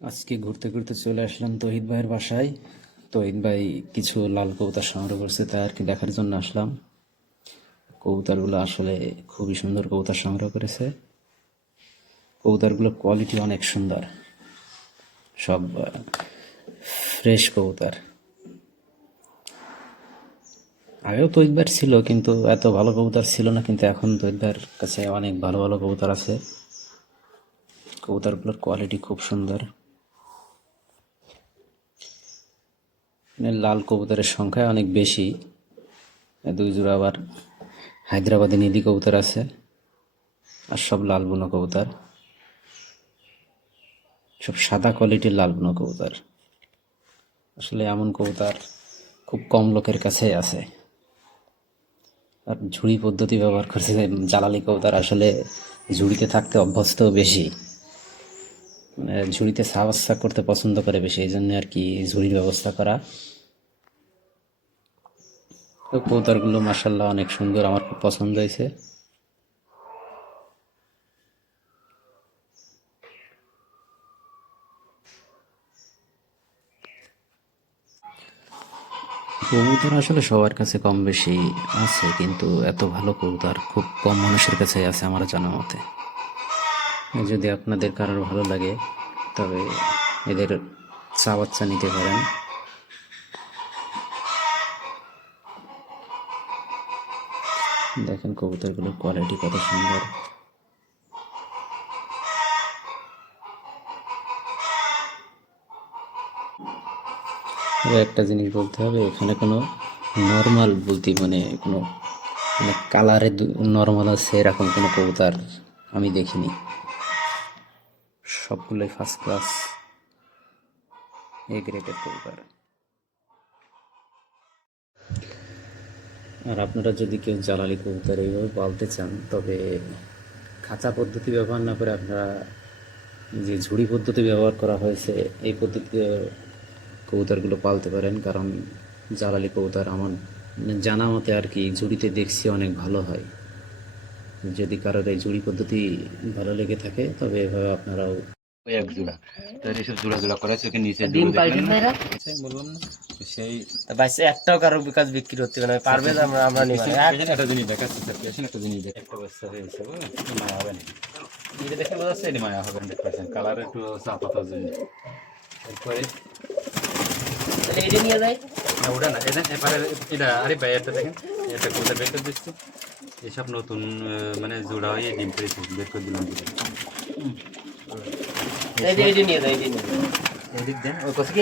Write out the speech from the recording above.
আজকে ঘুরতে ঘুরতে চলে আসলাম তহিদ ভাইয়ের বাসায়। তহিদ ভাই কিছু লাল কবুতর সংগ্রহ করছে, তাই আর কি দেখার জন্য আসলাম। কবুতরগুলো আসলে খুবই সুন্দর কবুতর সংগ্রহ করেছে। কবুতরগুলোর কোয়ালিটি অনেক সুন্দর, সব ফ্রেশ কবুতর। আগেও তহিদ ভাইয়ের ছিল, কিন্তু এত ভালো কবুতর ছিল না, কিন্তু এখন তহিদ ভাইয়ের কাছে অনেক ভালো ভালো কবুতর আছে। কবুতরগুলোর কোয়ালিটি খুব সুন্দর। এখানে লাল কবুতরের সংখ্যা অনেক বেশি। দুই জোড়া আবার হায়দ্রাবাদি নীলি কবুতর আছে, আর সব লাল বুনো কবুতর, সব সাদা কোয়ালিটির লাল বুনো কবুতর। আসলে এমন কবুতর খুব কম লোকের কাছেই আছে। আর ঝুড়ি পদ্ধতি ব্যবহার করছে জালালি কবুতর, আসলে ঝুড়িতে থাকতে অভ্যস্ত বেশি, মানে ঝুড়িতে সাবাসা করতে পছন্দ করে বেশি, এই জন্য আর কি ঝুড়ির ব্যবস্থা করা। তো কবুতরগুলো মার্শাল্লাহ অনেক সুন্দর, আমার খুব পছন্দ হয়েছে। কবুতর আসলে সবার কাছে কম বেশি আছে, কিন্তু এত ভালো কবুতর খুব কম মানুষের কাছেই আছে আমার জানা মতে। যদি আপনাদের কারোর ভালো লাগে তবে এদের চা বাচ্চা নিতে পারেন। দেখেন কবুতরগুলোর কোয়ালিটি কত সুন্দর। তবে একটা জিনিস বলতে হবে, এখানে কোনো নর্মাল বলতে কোনো মানে কালারে নর্মাল আছে এরকম কোনো কবুতর আমি দেখিনি। সবগুলোই ফার্স্ট ক্লাস এ গ্রেডের কবুতর। আর আপনারা যদি কেউ জালালি কবুতর এইভাবে পালতে চান, তবে খাঁচা পদ্ধতি ব্যবহার না করে আপনারা যে ঝুড়ি পদ্ধতি ব্যবহার করা হয়েছে এই পদ্ধতিতে কবুতরগুলো পালতে পারেন। কারণ জালালি কবুতর আমার জানা মতে আর কি ঝুড়িতে দেখছি অনেক ভালো হয়। যদি কারোর এই ঝুড়ি পদ্ধতি ভালো লেগে থাকে তবে এভাবে আপনারাও ওই এক জোড়া তার এসব জোড়া জোড়া করা আছে, ওকে নিচে ডিম দুটো পাইবেন দেখলেন না না? এরা? বললাম না সেই বাইসে একটাও কারোর কাজ বিক্রি হতে পারে না, পারবে না, আমরা নিব না। পেছনে একটা জিনিস দেখাচ্ছি স্যার, পেছনে একটা জিনিস দেখ, একটা অবস্থা হয়েছে মায়া হবে না, এটা দেখে বোঝা যাচ্ছে এটি মায়া হবে 100%, কালার একটু চাপাতার জন্য। এরপরে তাহলে এটা নিয়ে যায়। না ওটা না, এটা এবারে এটা আরে ভাই এটা দেখেন, এটা কোথায় বের করে দিচ্ছি, এসব নতুন মানে জোড়া হয়ে ডিম পেয়েছে, বের করে দিলাম দুটো। এই যে এটা নিয়ে যায়, এটা নিয়ে যায়। এদিক দেন ওই কাছে